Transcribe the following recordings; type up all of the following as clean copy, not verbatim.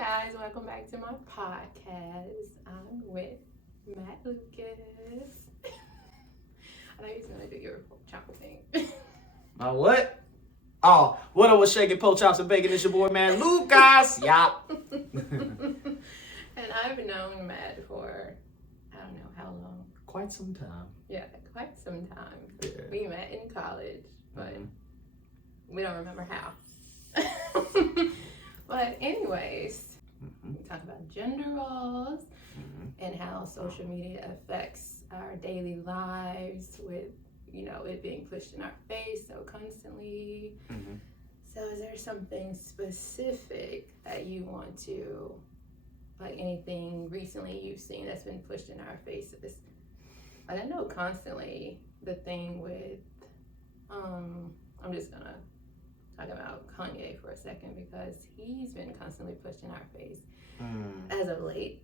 guys, welcome back to my podcast. I'm with Matt Lucas. I know he's gonna do your pork chop thing. My what? Oh, what I was shaking pork chops and bacon. It's your boy, man, Lucas. Yup. And I've known Matt for, I don't know how long. Quite some time. Yeah, quite some time. Yeah. We met in college, but we don't remember how. But anyways, we talk about gender roles and how social media affects our daily lives with, you know, it being pushed in our face so constantly. So is there something specific that you want to, like anything recently you've seen that's been pushed in our faces? Like I know constantly the thing with, I'm just gonna talk about Kanye for a second because he's been constantly pushed in our face as of late.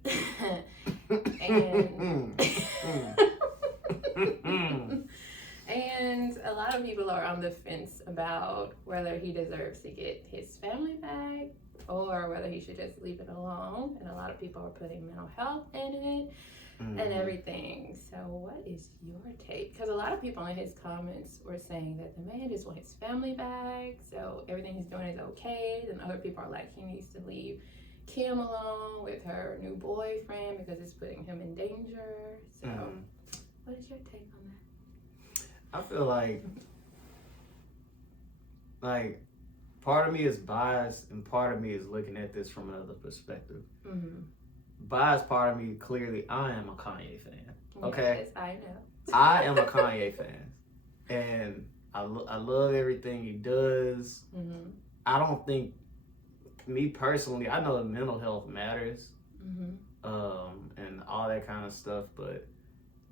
And a lot of people are on the fence about whether he deserves to get his family back or whether he should just leave it alone. And a lot of people are putting mental health in it and everything. So what is your take? Because a lot of people in his comments were saying that the man just wants his family back, so everything he's doing is okay. Then other people are like, he needs to leave Kim alone with her new boyfriend because it's putting him in danger. So what is your take on that? I feel like part of me is biased and part of me is looking at this from another perspective. Biased part of me, clearly, I am a Kanye fan. Okay? Yes, I know. I am a Kanye fan. And I love everything he does. I don't think, me personally, I know that mental health matters and all that kind of stuff, but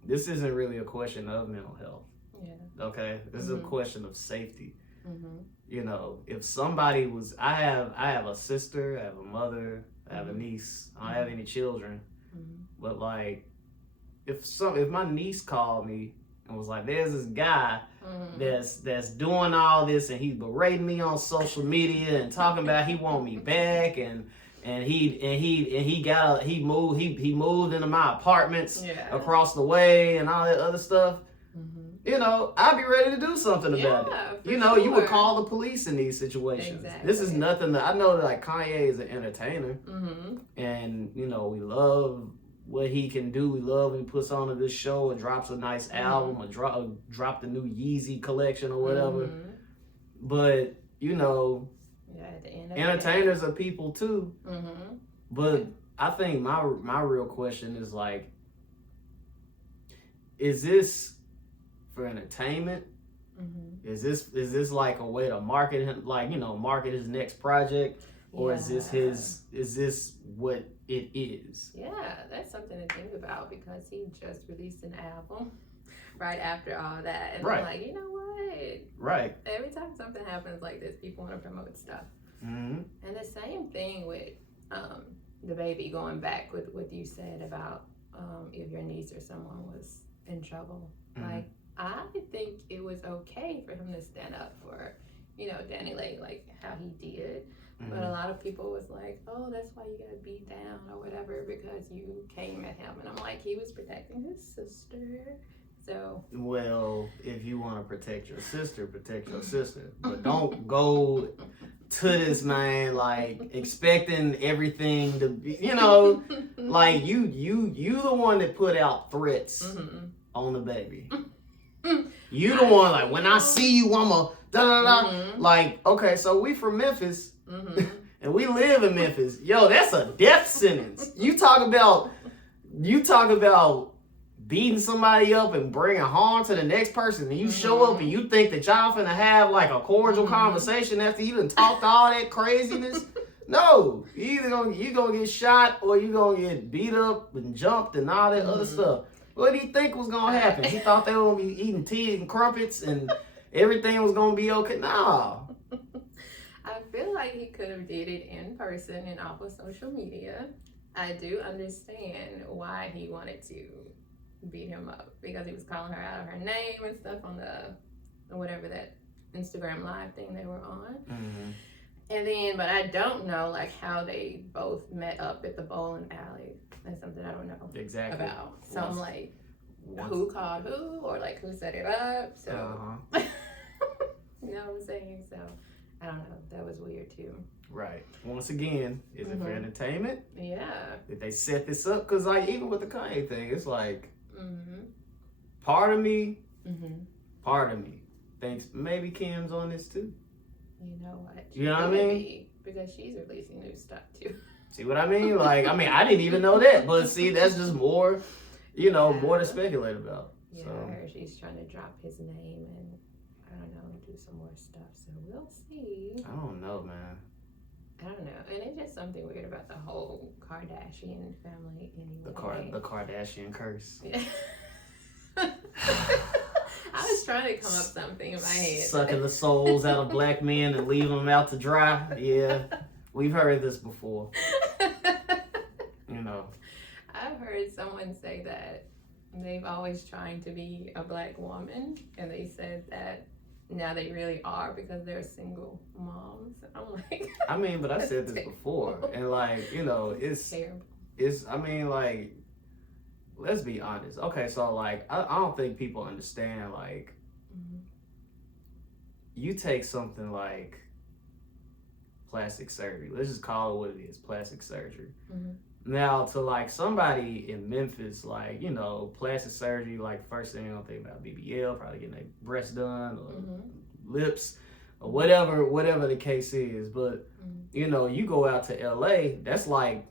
this isn't really a question of mental health. Yeah. Okay? This is a question of safety. You know, if somebody was, I have a sister, I have a mother, I have a niece. I don't have any children, but like, if my niece called me and was like, "There's this guy that's doing all this and he's berating me on social media and talking about he want me back and he moved into my apartments across the way and all that other stuff." You know, I'd be ready to do something about it. You know, you would call the police in these situations. Exactly. This is nothing that I know that like Kanye is an entertainer, and you know we love what he can do. We love when he puts on this show and drops a nice album or drop the new Yeezy collection or whatever. But you know, entertainers are people too. But I think my real question is like, is this for entertainment? Is this like a way to market him, like, you know, market his next project, or is this what it is? Yeah, that's something to think about because he just released an album right after all that, and I'm like, you know what? Right. Every time something happens like this, people want to promote stuff. And the same thing with the baby, going back with what you said about if your niece or someone was in trouble, like. I think it was okay for him to stand up for, you know, Danny Lake, like how he did. But a lot of people was like, oh, that's why you got beat down or whatever because you came at him. And I'm like, he was protecting his sister. So. Well, if you want to protect your sister, protect your sister. But don't go to this man like expecting everything to be, you know, like you the one that put out threats on the baby. You the one, like, when I see you, I'm a da-da-da. Like, okay, so we from Memphis, and we live in Memphis. Yo, that's a death sentence. You talk about beating somebody up and bringing harm to the next person, and you show up and you think that y'all finna have, like, a cordial conversation after you done talked all that craziness. No, you gonna get shot or you gonna get beat up and jumped and all that other stuff. What did he think was gonna happen? He thought they were gonna be eating tea and crumpets and everything was gonna be okay. No. I feel like he could have did it in person and off of social media. I do understand why he wanted to beat him up because he was calling her out of her name and stuff on the whatever that Instagram live thing they were on. And then, but I don't know like how they both met up at the bowling alley. That's something I don't know Exactly. about. So I'm like, who called who, or like who set it up? So you know what I'm saying? So I don't know. That was weird too. Right. Once again, is it for entertainment? Yeah. Did they set this up? Because like even with the Kanye thing, it's like part of me thinks maybe Kim's on this too. You know what? You know what I mean? Because she's releasing new stuff too. See what I mean? Like, I mean, I didn't even know that, but see, that's just more, you know, more to speculate about. Yeah, so. I heard she's trying to drop his name and I don't know, do some more stuff. So we'll see. I don't know, man. I don't know, and it's just something weird about the whole Kardashian family anyway. The Kardashian curse. Yeah. I was trying to come up with something in my head. Sucking the souls out of black men and leaving them out to dry. Yeah, we've heard this before. You know. I've heard someone say that they've always trying to be a black woman, and they said that now they really are because they're single moms. I'm like, I mean, but I said this before, and like, you know, it's terrible. I mean, like, let's be honest. Okay, so like, I don't think people understand. Like, you take something like plastic surgery. Let's just call it what it is: plastic surgery. Now, to like somebody in Memphis, like, you know, plastic surgery, like first thing they're gonna think about BBL, probably getting their breasts done or lips or whatever the case is. But you know, you go out to LA, that's like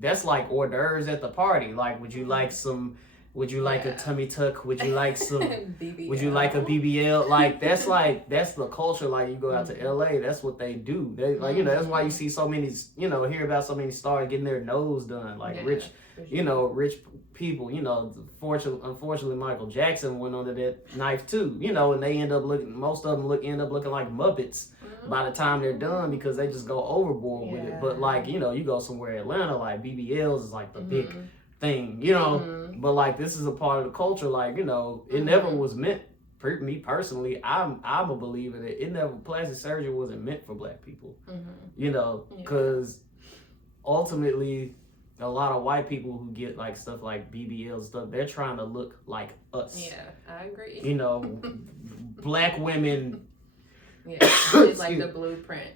hors d'oeuvres at the party. Like, would you like some? Would you like a tummy tuck? Would you like some? Would you like a BBL? Like, that's the culture. Like, you go out to LA, that's what they do. They like, you know, that's why you see so many, you know, hear about so many stars getting their nose done. Like rich, you know, rich people. You know, unfortunately, Michael Jackson went under that knife too. You know, and they end up looking. Most of them end up looking like Muppets by the time they're done because they just go overboard with it. But like, you know, you go somewhere in Atlanta, like BBLs is like the big thing, you know, but like this is a part of the culture. Like, you know, it never was meant. Me personally, I'm a believer that it never, plastic surgery wasn't meant for black people, you know, because ultimately a lot of white people who get like stuff like BBL stuff, they're trying to look like us. Yeah, I agree. You know, black women. Yeah, it's like the blueprint.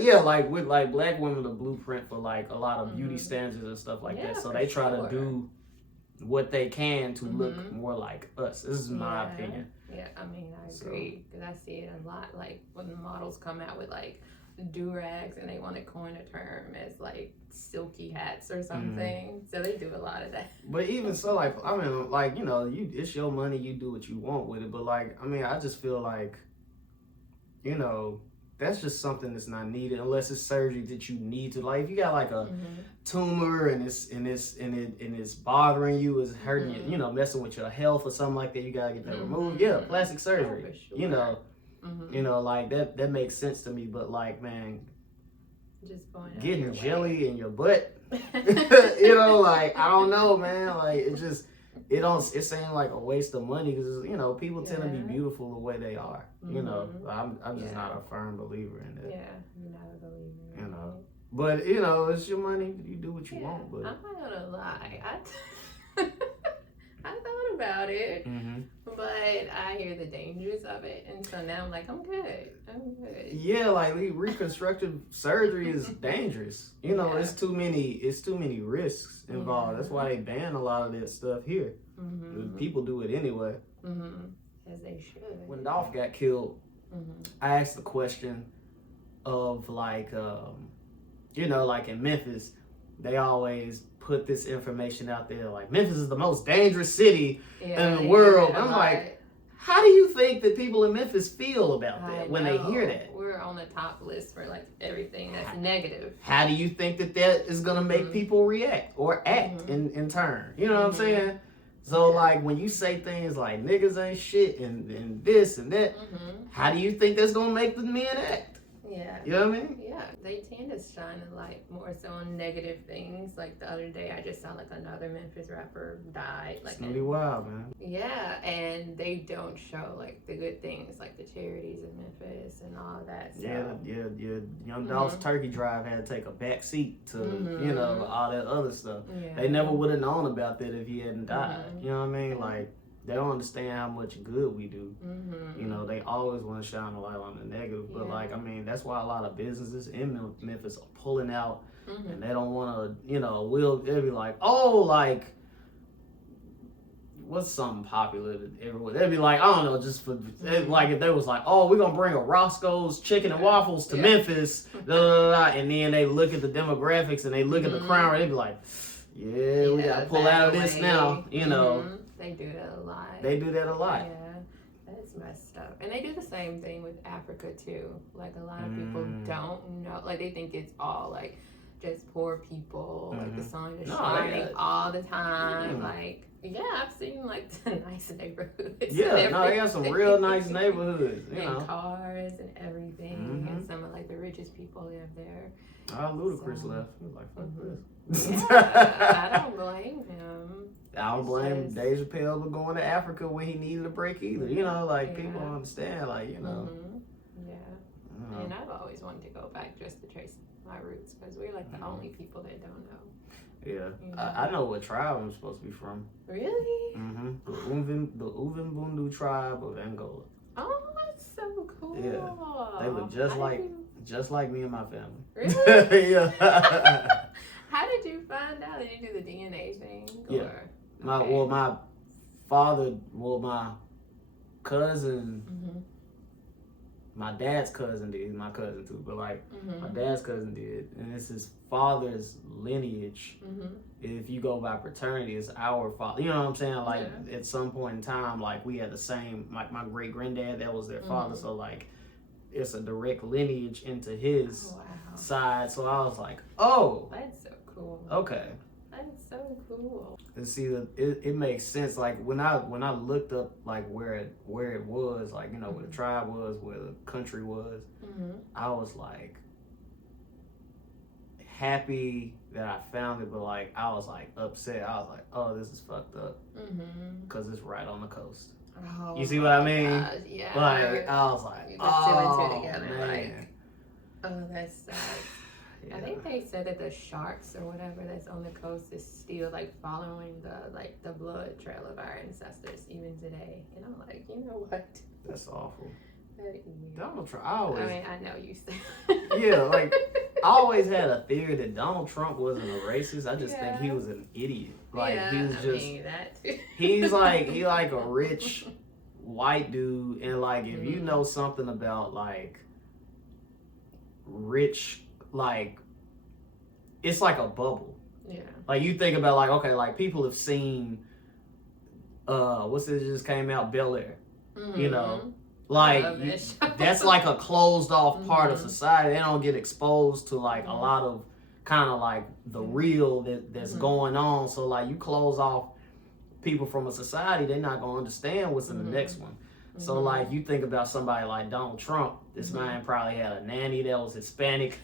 Yeah, like with like black women, the blueprint for like a lot of beauty standards and stuff like that. So they try to do what they can to look more like us. This is my opinion. Yeah, I mean, I agree because I see it a lot. Like when the models come out with like do-rags and they want to coin a term as like silky hats or something. So they do a lot of that. But even so, like, I mean, like, you know, it's your money, you do what you want with it. But like, I mean, I just feel like, you know, that's just something that's not needed unless it's surgery that you need to. Like, if you got like a tumor and it's bothering you, it's hurting you, you know, messing with your health or something like that, you gotta get that removed. Yeah, plastic surgery. You know, you know, like that makes sense to me. But like, man, just getting jelly in your butt, you know, like, I don't know, man. Like, it seems like a waste of money because, you know, people tend to be beautiful the way they are. You know, I'm just not a firm believer in that. Yeah, I'm not a believer. You know, but you know, it's your money. You do what you want. But I'm not gonna lie, I thought about it, but I hear the dangers of it, and so now I'm like, I'm good. Yeah, like reconstructive surgery is dangerous. You know, it's too many risks involved. That's why they ban a lot of that stuff here. People do it anyway. As they should. When Dolph got killed, I asked the question of like, you know, like in Memphis, they always put this information out there like Memphis is the most dangerous city in the world. I'm like, how do you think that people in Memphis feel about that when they hear that? We're on the top list for like everything that's negative. How do you think that is going to make people react or act in turn? You know what I'm saying? So like when you say things like niggas ain't shit and this and that, how do you think that's going to make the men act? Yeah. You know what I mean? Yeah, they tend to shine a light more so on negative things. Like the other day, I just saw like another Memphis rapper died. Like, It's really wild, man. yeah, and they don't show like the good things, like the charities in Memphis and all of that. So. Yeah. Young Dolph's turkey drive had to take a back seat to, you know, all that other stuff. Yeah. They never would have known about that if he hadn't died. You know what I mean? Like, they don't understand how much good we do. You know, they always want to shine a light on the negative. But, like, I mean, that's why a lot of businesses in Memphis are pulling out. And they don't want to, you know, they'll be like, oh, like, what's something popular that everyone, they'd be like, I don't know, just for, like, if they was like, oh, we're going to bring a Roscoe's Chicken and Waffles to Memphis, and then they look at the demographics and they look at the crowd, they'd be like, we got to pull out of this now, you know. They do that a lot. They do that a lot. Yeah, that's messed up. And they do the same thing with Africa too. Like a lot of people don't know. Like they think it's all like just poor people. Like the sun is shining all the time. Like I've seen like the nice neighborhoods. Yeah, no, they got some real nice neighborhoods. You know, cars and everything. And some of like the richest people live there. Ludacris left. He was like, fuck this. Yeah, I don't blame him. I don't blame Dave Chappelle for going to Africa when he needed a break either. You know, like people understand, like, you know. Yeah. And I've always wanted to go back just to trace my roots because we're like the only people that don't know. Yeah. You know? I know what tribe I'm supposed to be from. Really? The Uvimbundu tribe of Angola. Oh, that's so cool. Yeah. They look just like me and my family. Really? Yeah. How did you find out? Did you do the DNA thing? Yeah. Or? My cousin, my dad's cousin did. He's my cousin too, but like my dad's cousin did, and it's his father's lineage. If you go by paternity, it's our father. You know what I'm saying? Like at some point in time, like we had the same. Like my great granddad, that was their father. So like it's a direct lineage into his side. So I was like, oh, that's so cool. Okay. That's so cool. And see, it makes sense. Like when I looked up like where it was, like, you know, where the tribe was, where the country was, I was like happy that I found it, but like I was like upset. I was like, oh, this is fucked up because it's right on the coast. Oh, you see what I mean? God, yeah. Like I was like, man. Oh, that's sad. Yeah. I think they said that the sharks or whatever that's on the coast is still like following the blood trail of our ancestors even today. And I'm like, you know what? That's awful. Donald Trump. I know you said. Yeah, like I always had a theory that Donald Trump wasn't a racist. I just think he was an idiot. Like he was just. That too. He like a rich white dude, and like if you know something about like rich. Like, it's like a bubble. Yeah. Like, you think about, like, okay, like, people have seen, what's it just came out? Bel Air. You know? Like, that's like a closed off part of society. They don't get exposed to, like, a lot of kind of, like, the real that's going on. So, like, you close off people from a society, they're not going to understand what's in the next one. So, like, you think about somebody like Donald Trump. This man probably had a nanny that was Hispanic.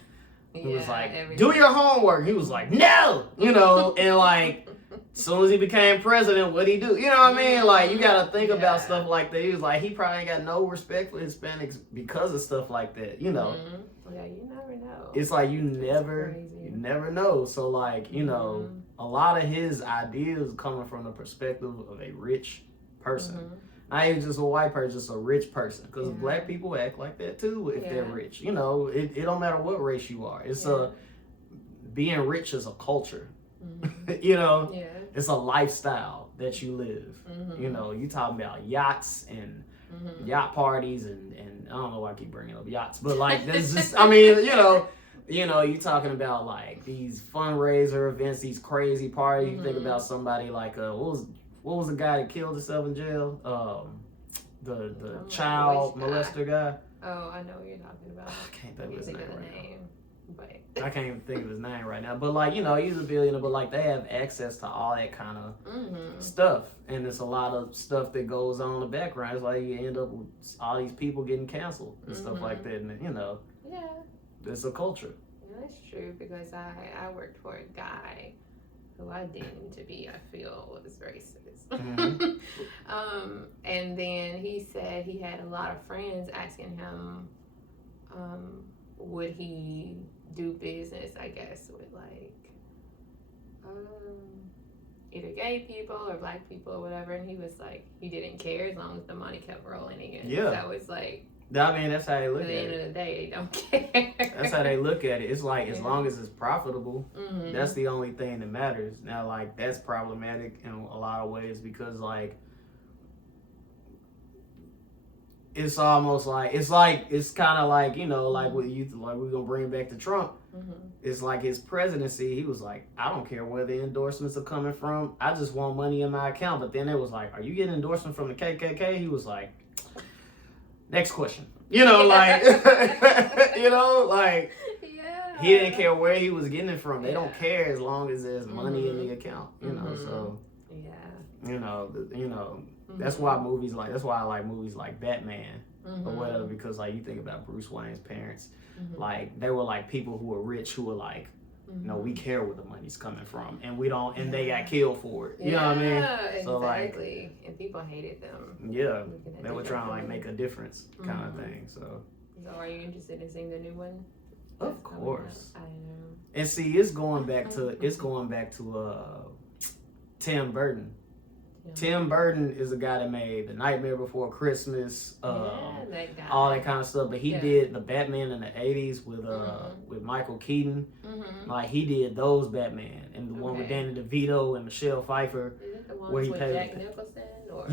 He was like, do your homework. He was like, no, you know, and like, as soon as he became president, what'd he do? You know what I mean? Like, you got to think about stuff like that. He was like, he probably ain't got no respect for Hispanics because of stuff like that, you know? Yeah, you never know. It's like, you never know. So like, you know, a lot of his ideas coming from the perspective of a rich person. Not even just a white person, just a rich person. Because black people act like that too if they're rich. You know, it don't matter what race you are. It's being rich is a culture. You know, it's a lifestyle that you live. You know, you talking about yachts and yacht parties and I don't know why I keep bringing up yachts, but like this just, I mean, you know, you talking about like these fundraiser events, these crazy parties. You think about somebody like what was the guy that killed himself in jail? The child molester guy. Oh, I know what you're talking about. I can't think of his name right now. But I can't even think of his name right now. But like, you know, he's a billionaire, but like they have access to all that kind of stuff. And there's a lot of stuff that goes on in the background. It's like you end up with all these people getting canceled and stuff like that. And you know. Yeah. It's a culture. Yeah, that's true because I worked for a guy who I deemed to be, I feel, was racist. And then he said he had a lot of friends asking him, would he do business, I guess, with like either gay people or black people or whatever, and he was like, he didn't care as long as the money kept rolling in. Yeah. So it's like, I mean, that's how they look at it. At the end of the day, they don't care. That's how they look at it. It's like, as long as it's profitable, that's the only thing that matters. Now, like, that's problematic in a lot of ways because, like, it's almost like, it's kind of like, you know, like what you, like, we're going to bring back to Trump. It's like his presidency, he was like, I don't care where the endorsements are coming from. I just want money in my account. But then it was like, are you getting endorsement from the KKK? He was like, next question. You know, like, you know, like, yeah. He didn't care where he was getting it from. They don't care as long as there's money in the account, you know, so, you know, that's why I like movies like Batman or whatever, because, like, you think about Bruce Wayne's parents, like, they were, like, people who were rich who were, like, no, we care where the money's coming from, and we don't, and they got killed for it. You know what I mean? Yeah, so, exactly. Like, and people hated them. Yeah, they were trying to like make a difference, kind of thing. So are you interested in seeing the new one? Of course. I know. And see, it's going back to Tim Burton. Tim Burton is a guy that made The Nightmare Before Christmas, that guy. all that kind of stuff. But he did the Batman in the 80s with Michael Keaton. Like, he did those Batman. And the one with Danny DeVito and Michelle Pfeiffer. Is it the ones where he with played Jack Nicholson? Or?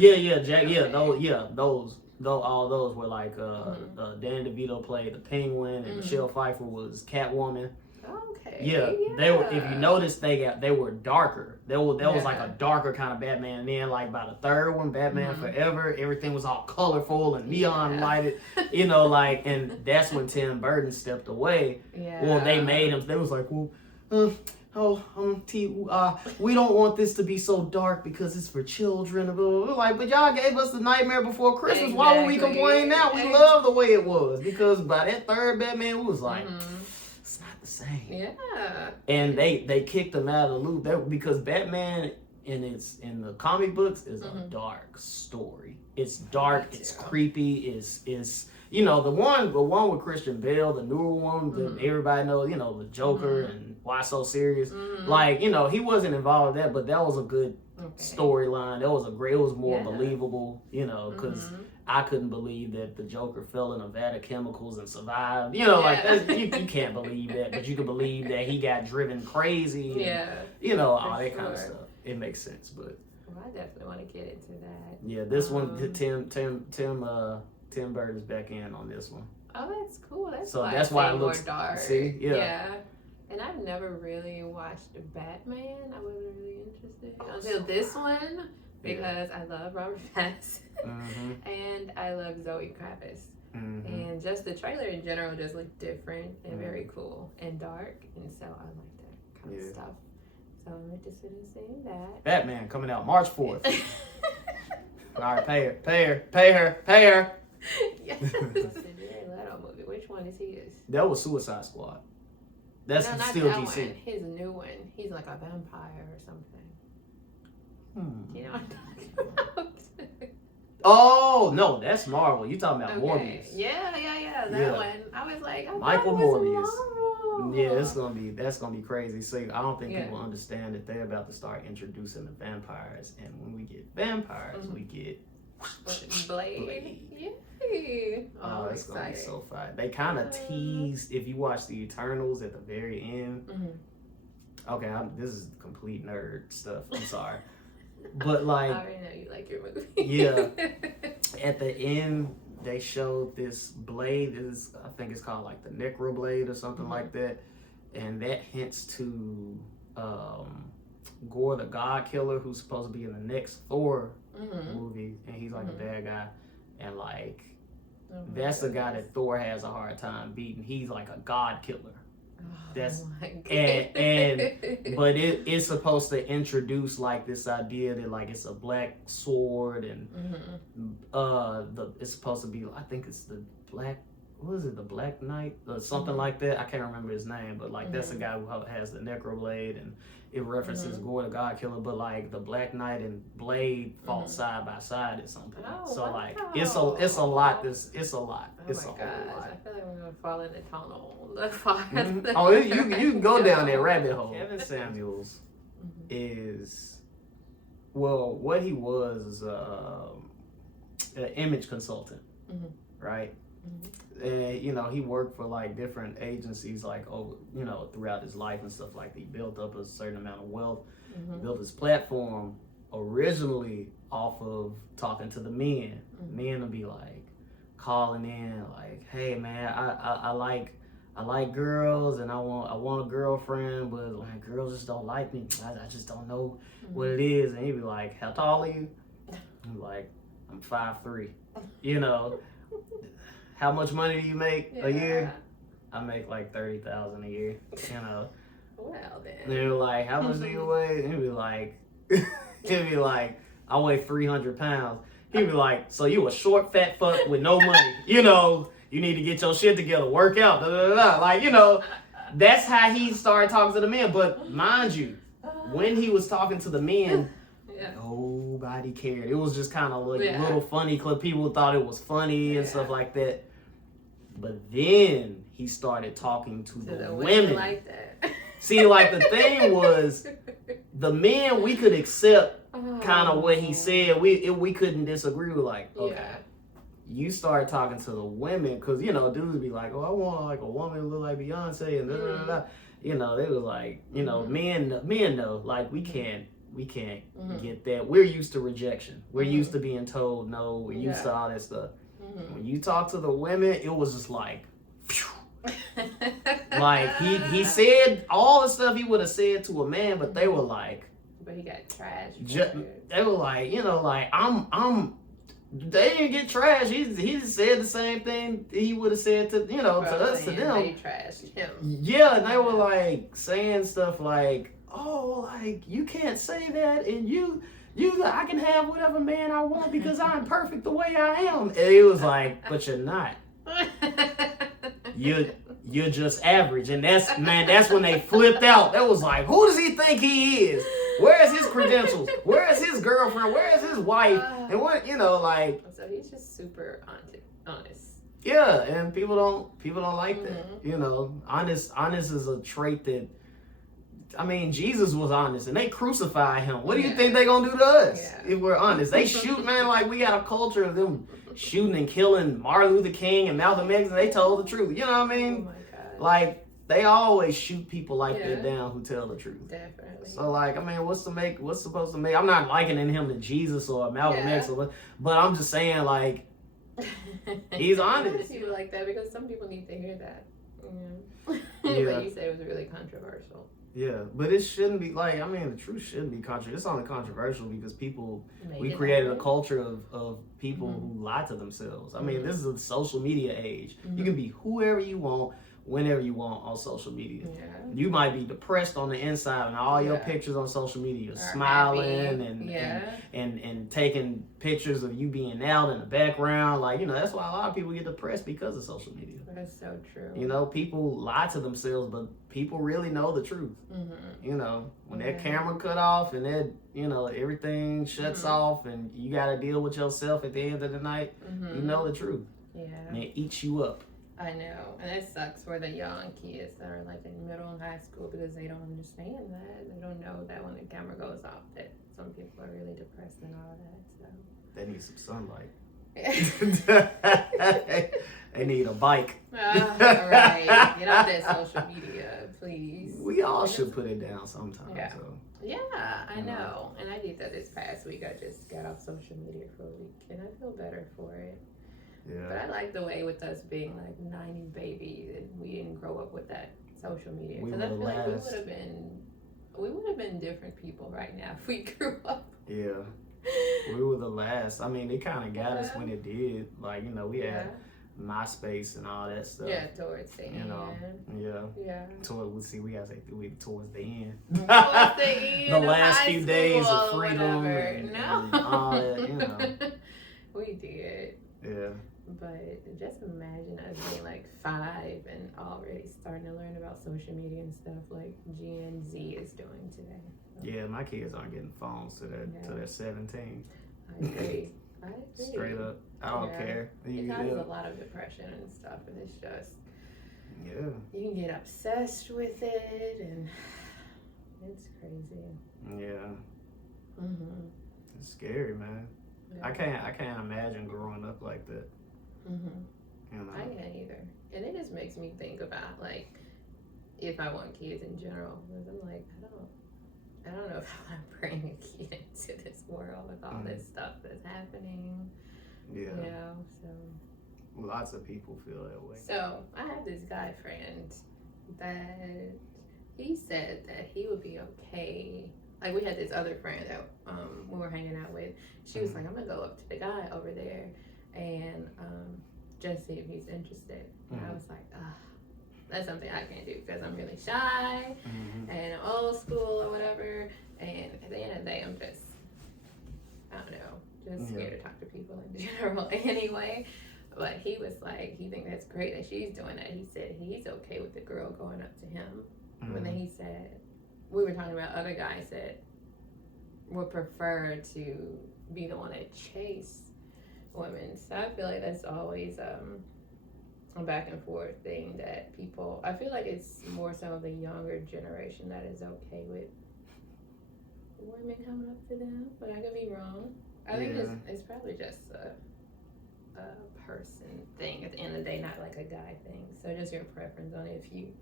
All those were like, Danny DeVito played the Penguin and Michelle Pfeiffer was Catwoman. Okay. Yeah, they were. If you notice, they were darker. There was like a darker kind of Batman. And then, like, by the third one, Batman Forever, everything was all colorful and neon lighted. You know, like, and that's when Tim Burton stepped away. Yeah. Well, they made him. They was like, well, we don't want this to be so dark because it's for children. We're like, but y'all gave us The Nightmare Before Christmas. Exactly. Why would we complain now? We love the way it was, because by that third Batman, we was like, it's not the same. Yeah. And they kicked him out of the loop because Batman in the comic books is a dark story. It's dark. It's creepy. It's you know, the one with Christian Bale, the newer one that everybody knows, you know, the Joker and Why So Serious. Like, you know, he wasn't involved in that, but that was a good storyline. It was more believable, you know, because I couldn't believe that the Joker fell in a vat of chemicals and survived. You know, like, you can't believe that, but you can believe that he got driven crazy. And, you know, all that kind of stuff. It makes sense, but. Well, I definitely want to get into that. Yeah, this one, Tim Burton's back in on this one. Oh, that's cool. That's why it looks more dark. See, yeah. And I've never really watched Batman. I wasn't really interested until this one, because I love Robert Pattinson and I love Zoe Kravitz. And just the trailer in general just looked different and very cool and dark, and so I like that kind of stuff. So I'm interested in seeing that. Batman coming out March 4th. All right, pay her. Yes. That's the Jared Leto movie. Which one is his? That was Suicide Squad. That's still that DC. One. His new one. He's like a vampire or something. You know what I'm talking about? Oh no, that's Marvel. You talking about Morbius? Yeah. That one. I was like, Michael Morbius. Marvel. Yeah, that's gonna be crazy. See, I don't think people understand that they're about to start introducing the vampires, and when we get vampires, we get Blade. Yay! Oh, it's gonna be so fun. They kind of teased, if you watch the Eternals at the very end. Okay, this is complete nerd stuff. I'm sorry, but like, I already know you like your movie. Yeah, at the end they showed this blade. I think it's called like the Necro Blade or something like that, and that hints to Gore the God Killer, who's supposed to be in the next Thor movie, and he's like a bad guy, and like that's the guy that Thor has a hard time beating. He's like a God killer. But it's supposed to introduce like this idea that like it's a black sword, and it's supposed to be, I think it's the black, what is it, the Black Knight or something like that? I can't remember his name, but like that's the guy who has the Necroblade, and it references Gore the God Killer, but like the Black Knight and Blade fought side by side at some point. So like it's a lot. It's a lot. Oh It's a my lot. gosh, I feel like we're gonna fall in the tunnel. Oh, you can go down that rabbit hole. Kevin Samuels is, well, what he was an image consultant, right? And you know, he worked for like different agencies, like over, you know, throughout his life and stuff like that. He built up a certain amount of wealth, built his platform originally off of talking to the men. Men would be like calling in, like, "Hey man, I like girls, and I want a girlfriend, but like girls just don't like me. I just don't know what it is." And he'd be like, "How tall are you?" I'm like, "I'm 5'3". You know. How much money do you make a year? I make like 30,000 a year. You know. Well then. And they were like, "How much do you weigh?" And he'd be like, "I weigh 300 pounds." He'd be like, "So you a short fat fuck with no money? You know, you need to get your shit together, work out." Da, da, da, da. Like, you know, that's how he started talking to the men. But mind you, when he was talking to the men, nobody cared. It was just kind of like little funny clip. People thought it was funny and stuff like that. But then he started talking to the women. Like that. See, like the thing was, the men, we could accept kind of what he said. We couldn't disagree with, like, okay. You start talking to the women, because, you know, dudes be like, "Oh, I want like a woman who look like Beyonce," and da da da da. You know, they was like, you know, men know, like, we can't get that. We're used to rejection. We're used to being told no. We're used to all that stuff. When you talk to the women, it was just like, phew. Like he said all the stuff he would have said to a man, but they were like, but he got trashed. They were like, you know, like they didn't get trashed. He just said the same thing he would have said to, you know, to us, to them. They trashed him. Yeah, and they were like saying stuff like, "Oh, like you can't say that, and I can have whatever man I want because I'm perfect the way I am." And it was like, "But you're not. You're just average." And that's when they flipped out. That was like, who does he think he is? Where is his credentials? Where is his girlfriend? Where is his wife? And what, you know, like. So he's just super honest. Yeah, and people don't like that. You know, honest is a trait that. I mean, Jesus was honest, and they crucified him. What do you think they're gonna do to us if we're honest? They shoot, man, like we got a culture of them shooting and killing Martin Luther King and Malcolm X, and they told the truth. You know what I mean? Oh my God. Like, they always shoot people like that down who tell the truth. Definitely. So, like, I mean, what's supposed to make? I'm not likening him to Jesus or Malcolm X, but I'm just saying, like, he's honest. People like that, because some people need to hear that. Yeah. But you said it was really controversial. Yeah, but it shouldn't be, like, I mean, the truth shouldn't be controversial. It's only controversial because we created a culture of people who lie to themselves. I mean, this is a social media age. You can be whoever you want, whenever you want on social media. Yeah. You might be depressed on the inside, and all your pictures on social media are smiling and taking pictures of you being out in the background. Like, you know, that's why a lot of people get depressed, because of social media. That's so true. You know, people lie to themselves, but people really know the truth. You know, when that camera cut off and that, you know, everything shuts off and you got to deal with yourself at the end of the night, you know the truth. Yeah. And it eats you up. I know, and it sucks for the young kids that are like in middle and high school, because they don't understand that. They don't know that when the camera goes off, that some people are really depressed and all that. So they need some sunlight. They need a bike. All right, get off that social media, please. We all should put it down sometime. Yeah. So. Yeah, I know, and I did that this past week. I just got off social media for a week, and I feel better for it. Yeah. But I like the way with us being like 90s babies, and we didn't grow up with that social media. Because I feel like we would have been different people right now if we grew up. Yeah. We were the last. I mean, it kind of got us when it did. Like, you know, we had MySpace and all that stuff. Yeah, towards the end. You know, yeah. We gotta say towards the end. Towards the end. The last few days of freedom and all that, you know. We did. Yeah. But just imagine us being like 5 and already starting to learn about social media and stuff like Gen Z is doing today. So, Yeah, my kids aren't getting phones till they're 17. I agree. Straight up. I don't care. It causes a lot of depression and stuff, and it's just, yeah, you can get obsessed with it, and it's crazy. Yeah. Mm-hmm. It's scary, man. Yeah. I can't imagine growing up like that. Mm-hmm. You know? I can't either. And it just makes me think about, like, if I want kids in general, because I'm like, I don't know if I want to bring a kid into this world with all this stuff that's happening. Yeah. You know, so. Lots of people feel that way. So I have this guy friend that he said that he would be okay. Like, we had this other friend that we were hanging out with. She was like, I'm gonna go up to the guy over there and just see if he's interested. And I was like, that's something I can't do because I'm really shy and I'm old school or whatever. And at the end of the day, I'm just, I don't know, just scared to talk to people in general anyway. But he was like, he thinks that's great that she's doing that. He said he's okay with the girl going up to him. But then he said, we were talking about other guys that would prefer to be the one that chase women. So I feel like that's always a back and forth thing that people, I feel like it's more so of the younger generation that is okay with women coming up to them. But I could be wrong. I think it's probably just a person thing at the end of the day, not like a guy thing. So just your preference on if you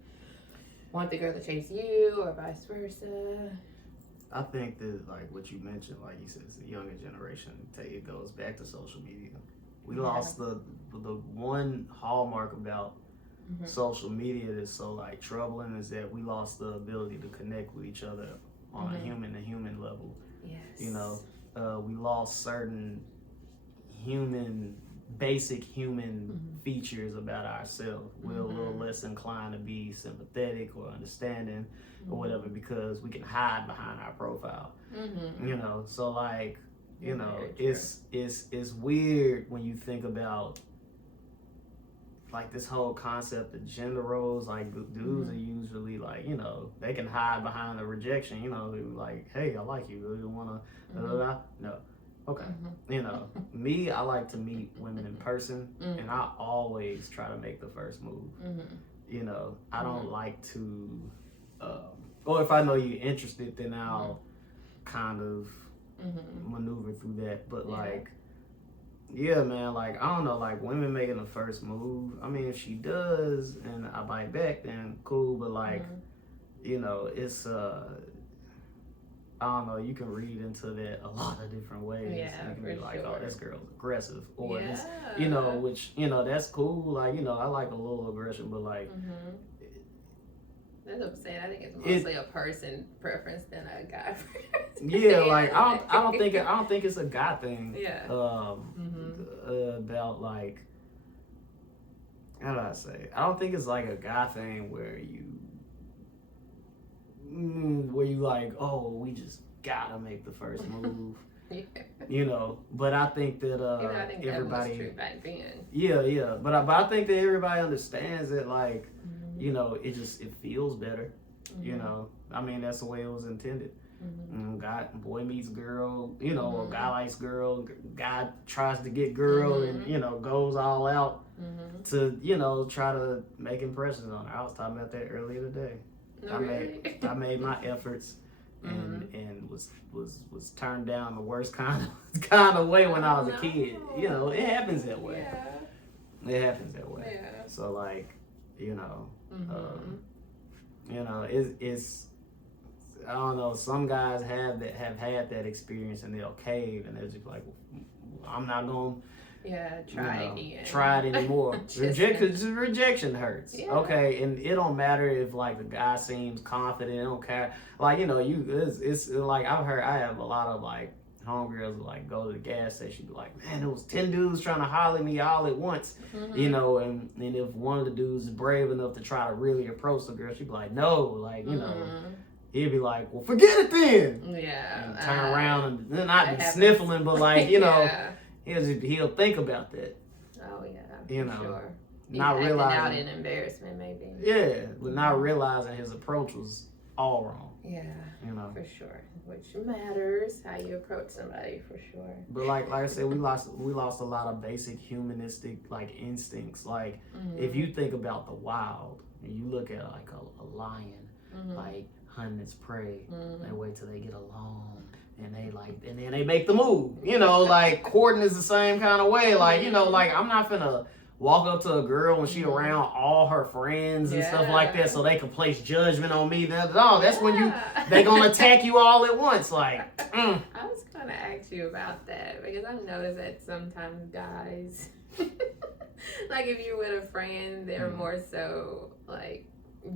want the girl to chase you or vice versa. I think that, like what you mentioned, like you said, it's the younger generation. It goes back to social media. We lost the one hallmark about social media that's so like troubling is that we lost the ability to connect with each other on a human to human level. Yes. You know, we lost certain basic human features about ourselves. We're a little less inclined to be sympathetic or understanding or whatever because we can hide behind our profile. You know, so like, you know, it's weird when you think about like this whole concept of gender roles. Like dudes are usually like, you know, they can hide behind the rejection. You know, like, hey, I like you. You wanna? No. Okay. You know, me, I like to meet women in person, and I always try to make the first move. You know, I don't like to, or if I know you're interested, then I'll kind of maneuver through that. But like, yeah, man, like, I don't know, like women making the first move. I mean, if she does and I bite back, then cool. But like, you know, it's, I don't know, you can read into that a lot of different ways. Yeah, you can be like, sure. oh, this girl's aggressive. Or this, you know, which, you know, that's cool. Like, you know, I like a little aggression, but like. That's what I'm saying. I think it's mostly a person preference than a guy preference. Yeah, like, I don't think it's a guy thing. Yeah. About like, how do I say it? I don't think it's like a guy thing where you like, oh, we just gotta make the first move. You know, but I think that I think everybody that was true back then. Yeah, but I think that everybody understands that, like, you know, it feels better. You know, I mean, that's the way it was intended. Boy meets girl, you know, a guy likes girl, guy tries to get girl, and you know, goes all out to, you know, try to make impressions on her. I was talking about that earlier today. No, I made my efforts and was turned down the worst kind of way when I was a kid. You know, it happens that way. Yeah. It happens that way. Yeah. So like, you know, it's I don't know. Some guys have had that experience and they'll cave and they're just like, I'm not gonna. Try it anymore. Rejection hurts. Yeah. Okay, and it don't matter if like the guy seems confident. It don't care. Like, you know, it's like I have a lot of like homegirls who like go to the gas station, be like, man, there was 10 dudes trying to holler at me all at once. You know, and if one of the dudes is brave enough to try to really approach the girl, she'd be like, no, like, you know. He'd be like, well, forget it then. Yeah. And turn around and not be sniffling, but like, you know. He'll think about that. Oh yeah, You know, sure. not acting realizing out in embarrassment, maybe. Yeah, but not realizing his approach was all wrong. Yeah, you know, for sure. Which matters how you approach somebody, for sure. But like I said, we lost a lot of basic humanistic like instincts. Like if you think about the wild, and you look at like a lion, like hunting its prey, they wait till they get alone. And then they make the move. You know, like courting is the same kind of way. Like, you know, like I'm not finna walk up to a girl when she around all her friends and stuff like that, so they can place judgment on me. No, that's when they gonna attack you all at once. Like, I was gonna ask you about that because I've noticed that sometimes guys, like if you're with a friend, they're more so like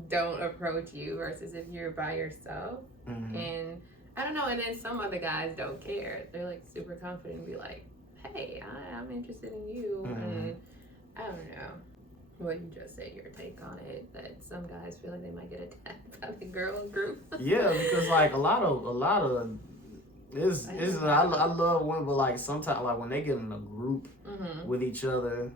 don't approach you versus if you're by yourself. And I don't know, and then some other guys don't care. They're like super confident and be like, hey, I'm interested in you. And I don't know what you just said, your take on it, that some guys feel like they might get attacked by the girl group. Yeah, because like a lot of this I love women, but like sometimes like when they get in a group with each other,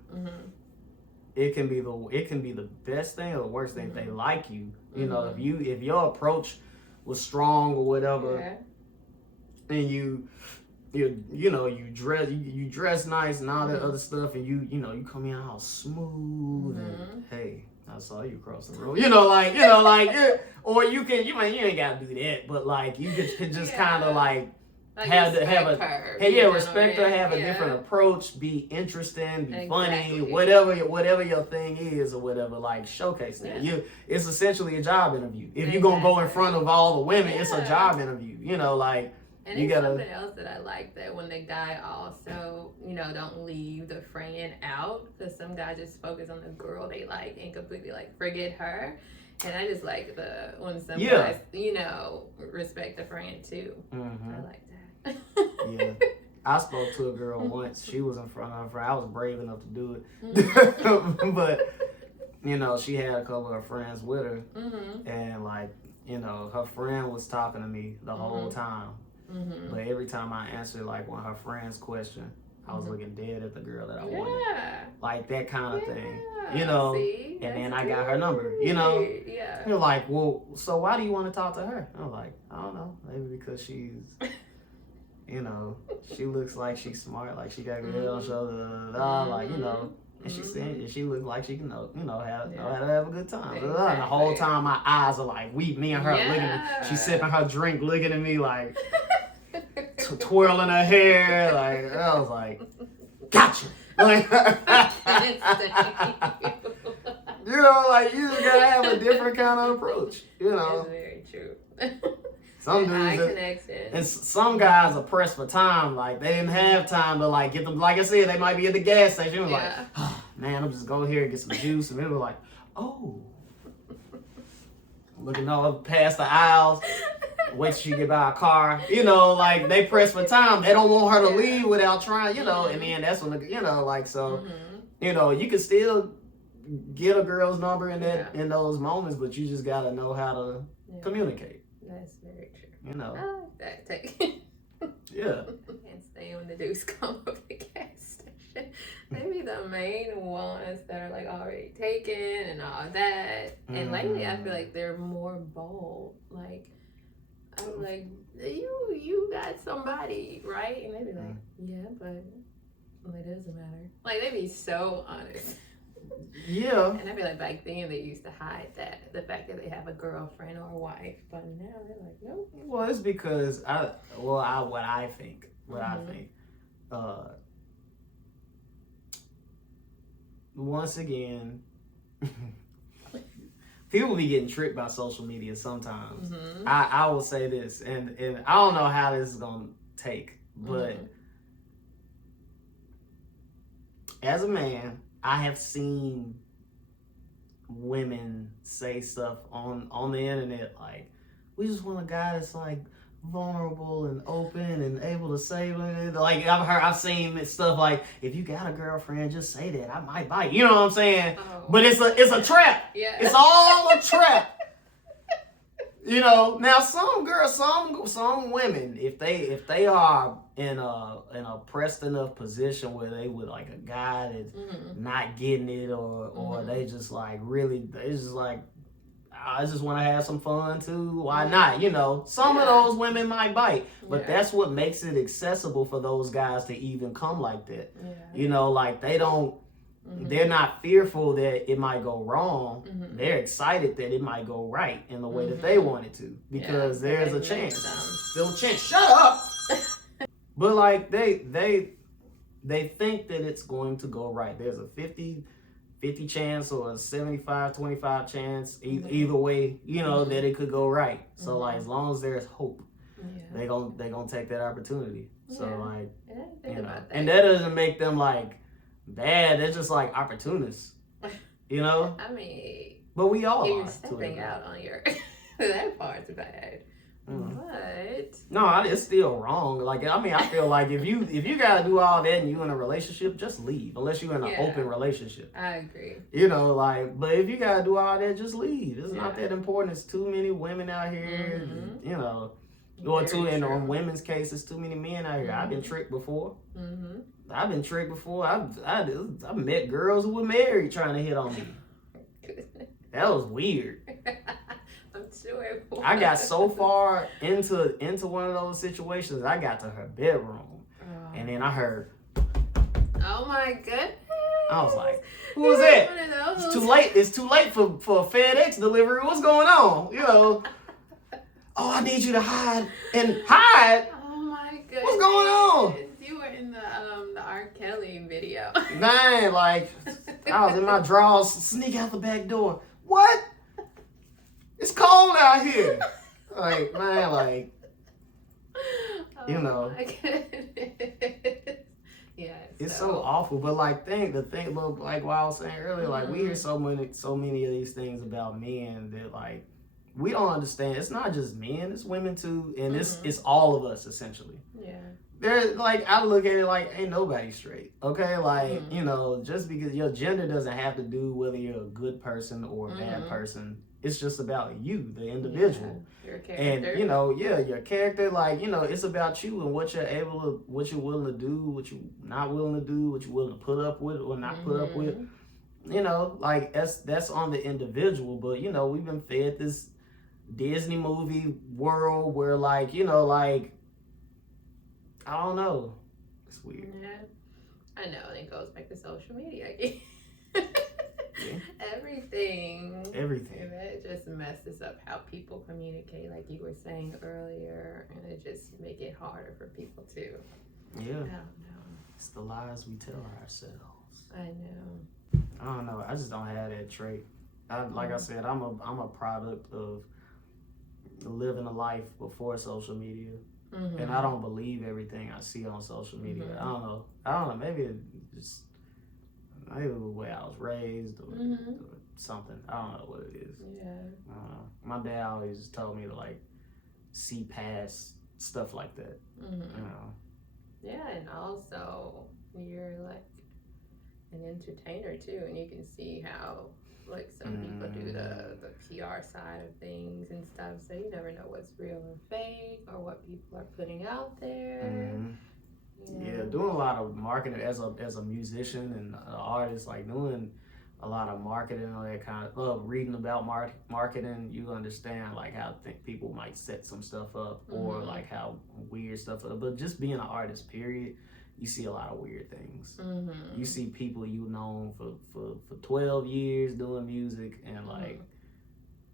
it can be the best thing or the worst thing if they like you. You know, if your approach was strong or whatever, and you dress nice and all that other stuff, and you come in all smooth and hey, I saw you across the room. Or you ain't gotta do that, but like you could just kind of like respect her, have a different approach, be interesting, be funny, whatever your thing is or whatever, like showcase that. It's essentially a job interview. If you're gonna go in front of all the women, it's a job interview. You know, like. And it's something else that I like, that when the guy also, don't leave the friend out, because some guys just focus on the girl they like and completely like forget her. And I just like when some guys, respect the friend too. I like that. Yeah. I spoke to a girl once. She was in front of her friend. I was brave enough to do it. But, she had a couple of her friends with her. And like, her friend was talking to me the whole time. But every time I answered like one of her friends' question, I was looking dead at the girl that I wanted. Like that kind of thing. See, and then I got her number, You're like, well, so why do you want to talk to her? I'm like, I don't know. Maybe because she's, she looks like she's smart, like she got good head on shoulders, like, and she said she looks like she can know how to have a good time. And the whole time my eyes are like me and her looking at me. She's sipping her drink, looking at me like twirling her hair. Like I was like, gotcha. Like like you just gotta have a different kind of approach. That's very true. Some dudes, and some guys are pressed for time. Like they didn't have time to like get them. Like I said, they might be at the gas station. It was like, oh, man, I'm just going here and get some juice. And they were like, oh, looking all past the aisles, wait till she get by a car. Like they press for time. They don't want her to leave without trying. And then that's when you can still get a girl's number in those moments, but you just gotta know how to communicate. That's very true. I like that take. Yeah. And stay when the dudes come up the gas station. Maybe the main ones that are like already taken and all that. And lately I feel like they're more bold. Like I'm like, you got somebody, right? And they be like, yeah, but it doesn't matter. Like they be so honest. Yeah. And I feel like back then they used to hide the fact that they have a girlfriend or a wife, but now they're like, nope. Well, it's because I think, once again, people be getting tricked by social media sometimes. I will say this, and I don't know how this is gonna take, but as a man, I have seen women say stuff on the internet like, we just want a guy that's like vulnerable and open and able to say it. Like I've seen stuff like, if you got a girlfriend, just say that, I might bite. You know what I'm saying? But it's a trap. Yeah. It's all a trap. You know, now some girls, some women, if they are in a pressed enough position where they with like a guy that's not getting it, or they just like really, they just like, I just want to have some fun too. Why not? You know, some of those women might bite, but that's what makes it accessible for those guys to even come like that. You know, like they don't. They're not fearful that it might go wrong. They're excited that it might go right in the way that they want it to, because there's a chance. Still a chance. Shut up. But like they think that it's going to go right. There's a 50 chance or a 75-25 chance either way, you know, that it could go right. So like as long as there's hope, they gonna take that opportunity. So like, you know, and that doesn't make them like bad. They're just like opportunists, you know. I mean, but we all you're stepping out on your that part's bad. But no, it's still wrong. Like, I mean, I feel like if you gotta do all that and you in a relationship, just leave. Unless you're in an open relationship. I agree. You know, like, but if you gotta do all that, just leave. It's not that important. It's too many women out here. You know, or in women's cases, too many men out here. I've been tricked before. I've been tricked before. I've met girls who were married trying to hit on me. That was weird. I'm sure it was. I got so far into one of those situations, I got to her bedroom, and then I heard. Oh my goodness! I was like, "Who was that?" It's too late. It's too late for a FedEx delivery. What's going on? You know. Oh, I need you to hide and hide. Oh my goodness! What's going on? You were in the R. Kelly video. Man, like I was in my drawers, sneak out the back door. What? It's cold out here. Like, man, like, you know. Yeah. It's so awful. But like the thing, like what I was saying earlier, like we hear so many of these things about men that like we don't understand. It's not just men, it's women too, and it's all of us essentially. Yeah. There's like, I look at it like ain't nobody straight. Okay, like you know, just because your gender doesn't have to do whether you're a good person or a bad person. It's just about you, the individual. Your character. And you know, your character, like, you know, it's about you and what you're willing to do, what you're not willing to do, what you're willing to put up with or not put up with. You know, like that's on the individual. But you know, we've been fed this Disney movie world where, like, you know, like, I don't know, it's weird. Yeah, I know, and it goes back to social media again. Everything. And it just messes up how people communicate, like you were saying earlier, and it just make it harder for people to. Yeah. I don't know. It's the lies we tell ourselves. I know. I don't know. I just don't have that trait. Like I said, I'm a product of living a life before social media, and I don't believe everything I see on social media. I don't know. Maybe it just. Maybe the way I was raised or something. I don't know what it is. Yeah. My dad always just told me to like see past stuff like that. You know. Yeah, and also you're like an entertainer too, and you can see how like some people do the PR side of things and stuff. So you never know what's real or fake or what people are putting out there. Yeah, doing a lot of marketing as a musician and an artist, like doing a lot of marketing and all that kind of stuff, reading about marketing, you understand like how people might set some stuff up or like how weird stuff up. But just being an artist, period, you see a lot of weird things. You see people you known for 12 years doing music and like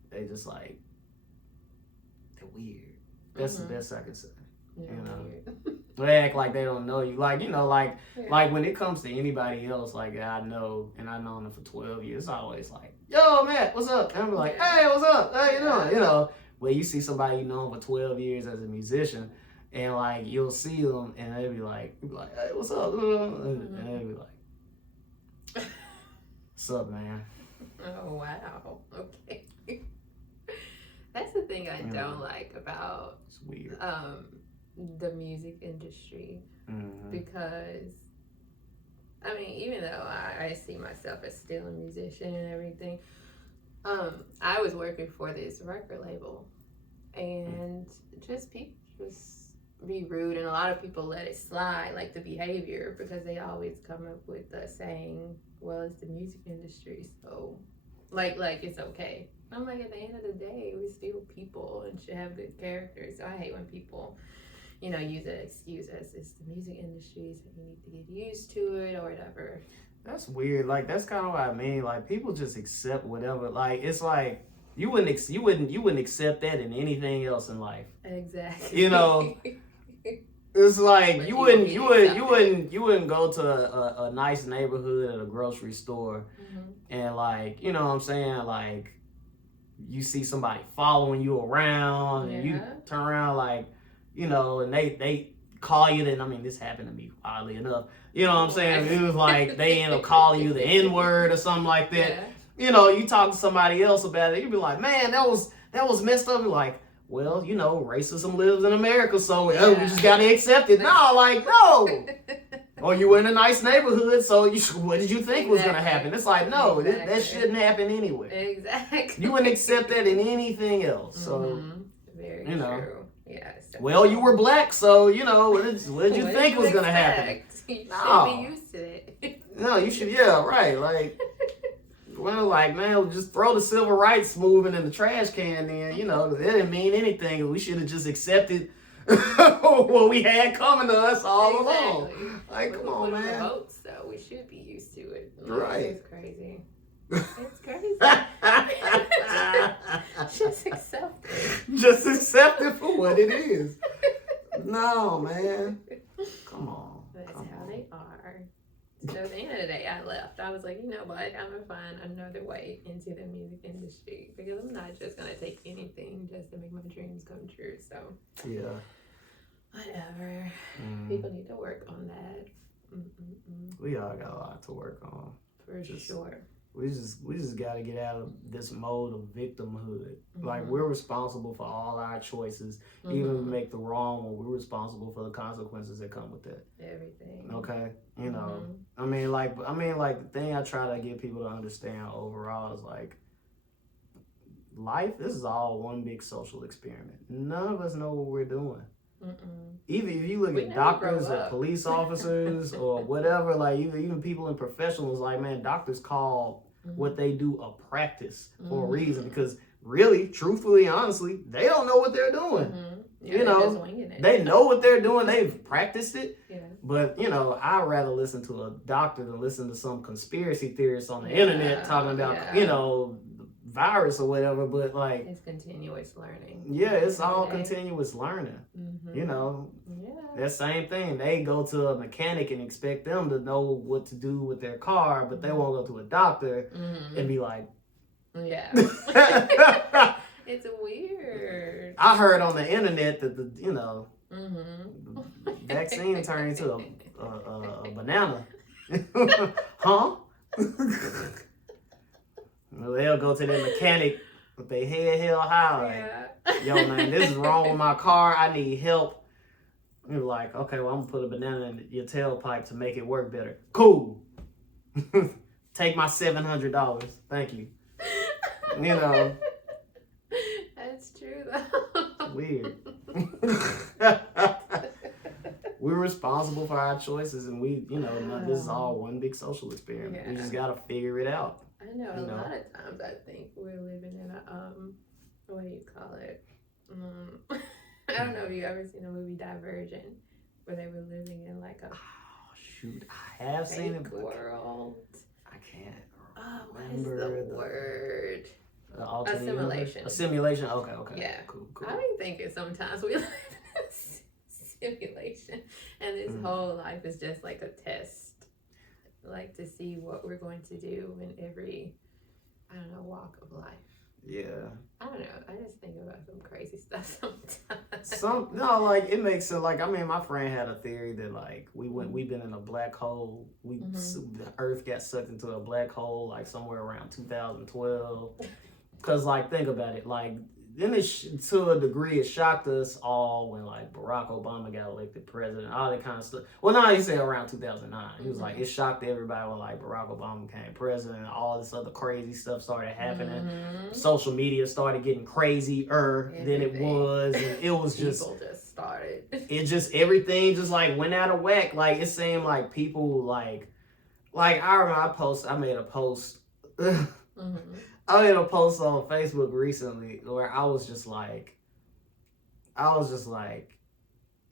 they just like they're weird. That's the best I can say. Yeah, you know, they act like they don't know you. Like, you know, like when it comes to anybody else, like I know, and I've known them for 12 years, it's always like, yo, Matt, what's up? And I'm like, hey, what's up? How you doing? You know, where you see somebody you know for 12 years as a musician, and like you'll see them, and they'll be like, hey, what's up? And they'll be like, what's up, man? Oh wow, okay. That's the thing I don't like about it's weird. The music industry, because I mean, even though I see myself as still a musician and everything, I was working for this record label, and just people just be rude, and a lot of people let it slide, like the behavior, because they always come up with the saying, well, it's the music industry, so like it's okay. I'm like, at the end of the day, we're still people and should have good character. So I hate when people, use an excuse as it's the music industry, so you need to get used to it or whatever. That's weird. Like, that's kind of what I mean. Like, people just accept whatever. Like, it's like you wouldn't accept that in anything else in life. Exactly. It's like you wouldn't go to a nice neighborhood at a grocery store and, like, you know what I'm saying, like, you see somebody following you around and you turn around, like, and they call you. Then, I mean, this happened to me oddly enough. You know what I'm saying? It was like they end up calling you the N-word or something like that. Yeah. You talk to somebody else about it, you'd be like, man, that was messed up. You're like, well, racism lives in America, so we just gotta accept it. No. Or you were in a nice neighborhood, so what did you think was gonna happen? It's like, no, that shouldn't happen anyway. Exactly. You wouldn't accept that in anything else. So, very true. Yeah. Well, you were black, so what did you think was gonna happen? You should be used to it. No, you should. Yeah, right. Like, well, like, man, just throw the civil rights movement in the trash can. Then it didn't mean anything. We should have just accepted what we had coming to us all along. Like, come on, man. Votes, though, we should be used to it. Right. It's crazy. It's crazy. Just accept it. Just accept it for what it is. No, man. Come on. That's how they are. So at the end of the day, I left. I was like, you know what? I'm going to find another way into the music industry because I'm not just going to take anything just to make my dreams come true. So, yeah. Whatever. People need to work on that. We all got a lot to work on. For sure. We just got to get out of this mode of victimhood. Like, we're responsible for all our choices. Even if we make the wrong one, we're responsible for the consequences that come with that. Everything. Okay? I mean, like the thing I try to get people to understand overall is, like, life, this is all one big social experiment. None of us know what we're doing. Even if you look at doctors or police officers or whatever, like even people in professionals, like, man, doctors call what they do a practice for a reason because really, truthfully, honestly, they don't know what they're doing. They know what they're doing. They've practiced it. Yeah. But, I'd rather listen to a doctor than listen to some conspiracy theorist on the internet talking about, virus or whatever. But, like, it's continuous learning. Yeah, it's all continuous learning. That same thing. They go to a mechanic and expect them to know what to do with their car, but they won't go to a doctor and be like, yeah. It's weird. I heard on the internet that the vaccine turned into a banana. Huh? They'll go to their mechanic with their head held high. Like, yo, man, this is wrong with my car. I need help. You're like, okay, well, I'm gonna put a banana in your tailpipe to make it work better. Cool. Take my $700. Thank you. That's true, though. Weird. We're responsible for our choices, and this is all one big social experiment. We just gotta figure it out. I know a lot of times I think we're living in a what do you call it? I don't know if you ever seen the movie Divergent, where they were living in like a I have seen it world. I can't what is the word? Assimilation. Okay. Yeah. Cool. I've been thinking sometimes we live in a simulation, and this whole life is just like a test, like to see what we're going to do in every, walk of life. Yeah. I don't know. I just think about some crazy stuff sometimes. It makes sense. Like, I mean, my friend had a theory that, like, we've been in a black hole. The Earth got sucked into a black hole, like, somewhere around 2012. Because, like, think about it. Like, then to a degree, it shocked us all when like Barack Obama got elected president, all that kind of stuff. Well, no, he said around 2009. He was like, it shocked everybody when like Barack Obama became president. All this other crazy stuff started happening. Social media started getting crazier than it was, and it was just people just started. It just everything just like went out of whack. Like it seemed like people like I remember I made a post. I made a post on Facebook recently where I was just like,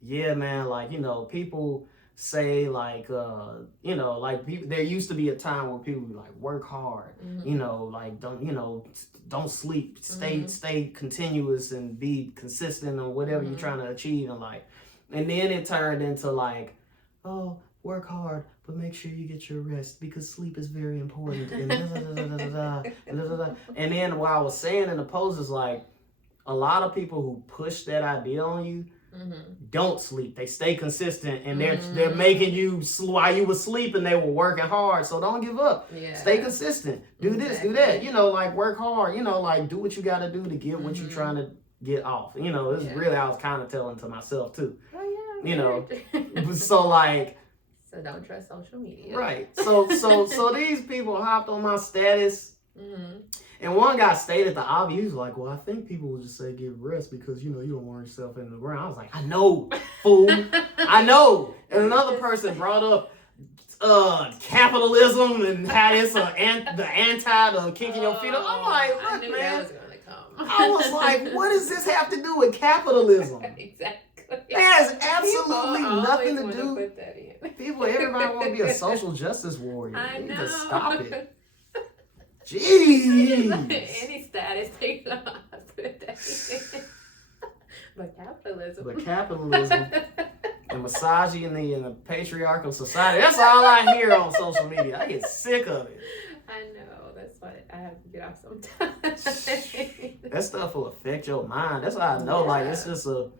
yeah, man, like, you know, people say like, you know, like people, there used to be a time where people would like work hard, you know, like don't sleep, stay continuous and be consistent on whatever you're trying to achieve in life. And then it turned into like, oh, work hard, but make sure you get your rest because sleep is very important. And, and then what I was saying in the post is like, a lot of people who push that idea on you don't sleep. They stay consistent, and they're making you while you were sleeping. They were working hard, so don't give up. Yeah. Stay consistent. Do this, do that. You know, like work hard. You know, like do what you got to do to get what you're trying to get off. You know, this is really I was kind of telling to myself too. Oh yeah. You know, so like. So don't trust social media. Right. So these people hopped on my status. And one guy stated the obvious. He was like, well, I think people would just say get rest because, you know, you don't want yourself in the ground. I was like, I know, fool. I know. And another person brought up capitalism and how it's the anti to kicking your feet up. I'm like, look, man. That was gonna come. I was like, what does this have to do with capitalism? Exactly. It has absolutely nothing to do. Put that in. People, everybody want to be a social justice warrior. I know. Just stop it. Jeez. Any status they put that in. But capitalism. And misogyny and the patriarchal society. That's all I hear on social media. I get sick of it. I know. That's why I have to get off sometimes. That stuff will affect your mind. That's why I know. Yeah. Like, it's just a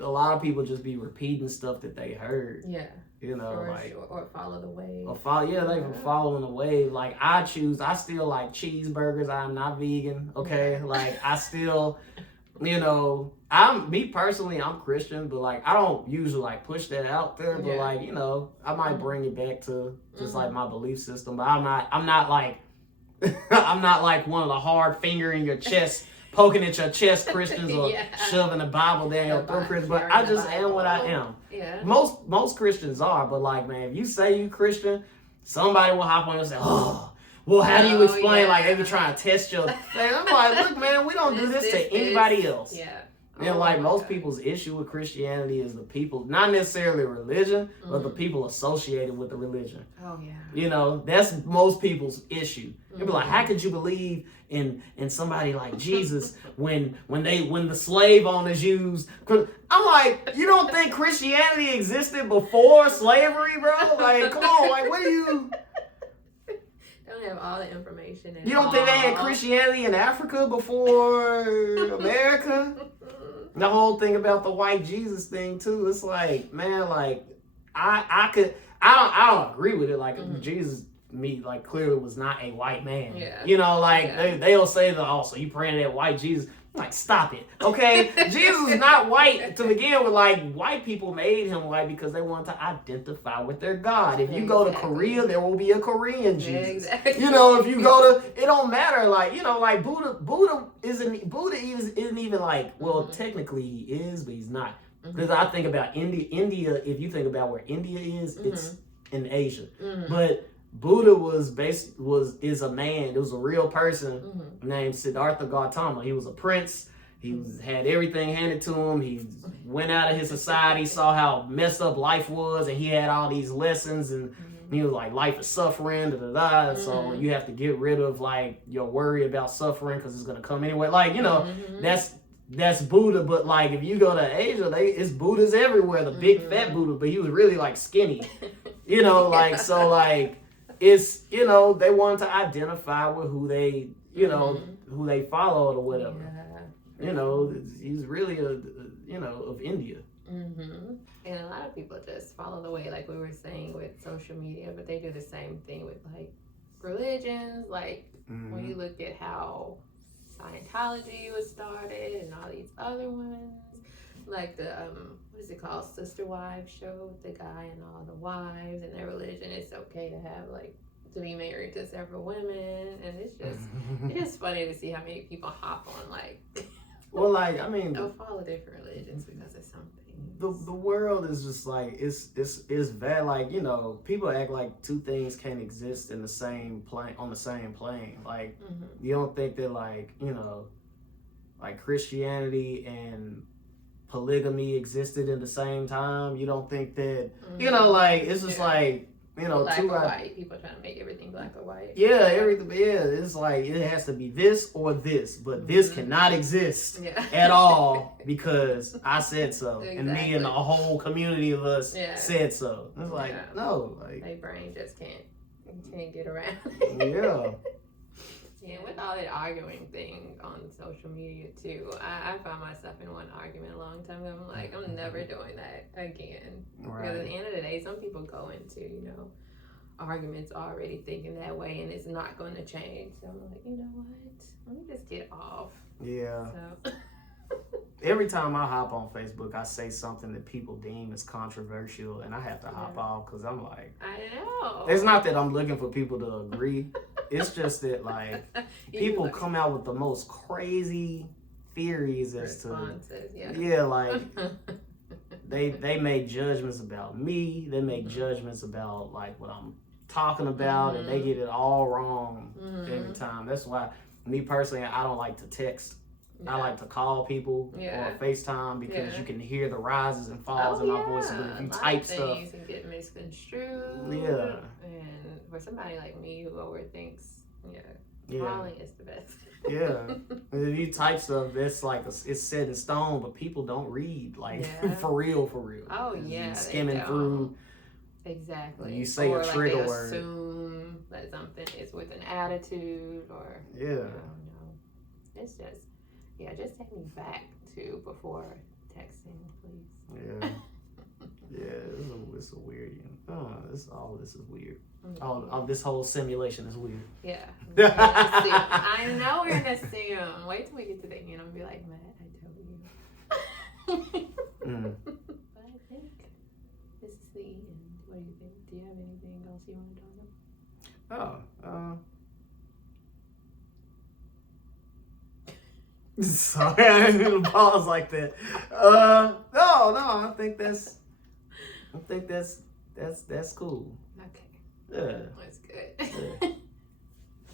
lot of people just be repeating stuff that they heard. Yeah. You know, or follow the wave. They've been following the wave. Like I still like cheeseburgers. I'm not vegan. Okay. Like I still, you know, me personally, I'm Christian, but like I don't usually like push that out there. But like, you know, I might bring it back to just like my belief system. But I'm not like I'm not like one of the hard finger in your chest, poking at your chest Christians or shoving the Bible down your throat Christians. But I just am what I am. Yeah. Most Christians are, but like, man, if you say you Christian, somebody will hop on and say, oh, well, how do you explain? Like, they be trying to test your thing. I'm like, look, man, we don't do this to anybody else. Yeah. And like most people's issue with Christianity is the people, not necessarily religion, but the people associated with the religion. Oh yeah. You know, that's most people's issue. They'd be like, how could you believe in somebody like Jesus when the slave owners used? I'm like, you don't think Christianity existed before slavery, bro? Like, come on, like what do you? Don't have all the information. You don't think they had Christianity in Africa before America? The whole thing about the white Jesus thing too. It's like, man, like I don't agree with it. Like Jesus, like clearly was not a white man. Yeah. You know, like they'll say so you praying to that white Jesus. I'm like, stop it, okay? Jesus is not white to begin with. Like white people made him white because they wanted to identify with their God. If you go to Korea, there will be a Korean Jesus. Exactly. You know, if you go to, it don't matter. Like, you know, like Buddha isn't even like, well, technically he is, but he's not. Because I think about India. If you think about where India is, it's in Asia. But Buddha is a man. It was a real person named Siddhartha Gautama. He was a prince. He had everything handed to him. He went out of his society, saw how messed up life was, and he had all these lessons. And he was like, life is suffering, So you have to get rid of like your worry about suffering because it's gonna come anyway. Like, you know, that's Buddha. But like if you go to Asia, it's Buddhas everywhere. The big fat Buddha, but he was really like skinny. You know, like so like. It's, you know, they wanted to identify with who they, you know, who they followed or whatever. Yeah. You know, he's really of India. And a lot of people just follow the way, like we were saying with social media, but they do the same thing with like religions. Like when you look at how Scientology was started and all these other ones. Like the, what is it called? Sister Wives show with the guy and all the wives and their religion. It's okay to have, like, to be married to several women. And it's just funny to see how many people hop on, like, well, like, I mean, they'll follow different religions because of something. The world is just like, it's bad. Like, you know, people act like two things can't exist in the same plane, on the same plane. Like, you don't think that, like, you know, like Christianity and polygamy existed in the same time. You don't think that, you know, like, it's just like, you know, black or white. People trying to make everything black or white. Yeah, everything. Yeah, it's like it has to be this or this, but this cannot exist at all because I said so, and me and the whole community of us said so. It's like no, like my brain just can't get around. Yeah. Yeah, with all that arguing thing on social media too, I found myself in one argument a long time ago. I'm like, I'm never doing that again. Right. Because at the end of the day, some people go into, you know, arguments already thinking that way and it's not going to change. So I'm like, you know what? Let me just get off. Yeah. So. Every time I hop on Facebook, I say something that people deem as controversial, and I have to hop off because I'm like, I know. It's not that I'm looking for people to agree. It's just that, like, people come out with the most crazy theories as responses, to, like, they make judgments about me. They make judgments about, like, what I'm talking about, and they get it all wrong every time. That's why, me personally, I don't like to text. I like to call people or FaceTime because you can hear the rises and falls in my voice. But if you type stuff, things can get misconstrued. Yeah. And for somebody like me who overthinks, calling is the best. If you type stuff, that's like it's set in stone, but people don't read like for real. Oh yeah, skimming through. Exactly. You say or a trigger like they word. Assume that something is with an attitude, or I don't know. It's just. Yeah, just take me back to before texting, please. It's a weird. All this is weird. All this whole simulation is weird. Yeah. I know we're gonna see him. Wait till we get to the end. I'm gonna be like, Matt, I told you. But I think this is the end. What do you think? Do you have anything else you want to talk about? Sorry, I didn't pause like that. No, I think that's cool. Okay. Yeah. That's good. Yeah.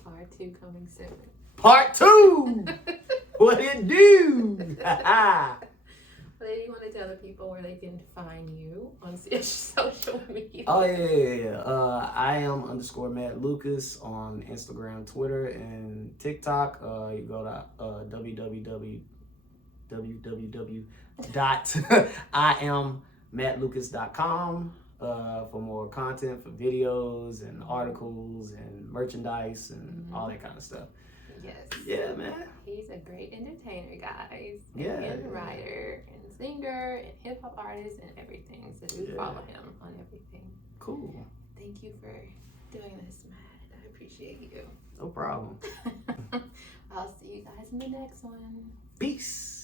Part 2 coming soon. Part 2! What it do? Well, do you want to tell the people where they can find you on social media? Oh, yeah. I am _Matt Lucas on Instagram, Twitter, and TikTok. You go to www.iammattlucas.com for more content, for videos and articles and merchandise and all that kind of stuff. Yes. Yeah, man. He's a great entertainer, guys. And writer and singer and hip hop artist and everything. So do follow him on everything. Cool. Thank you for doing this, Matt. I appreciate you. No problem. I'll see you guys in the next one. Peace.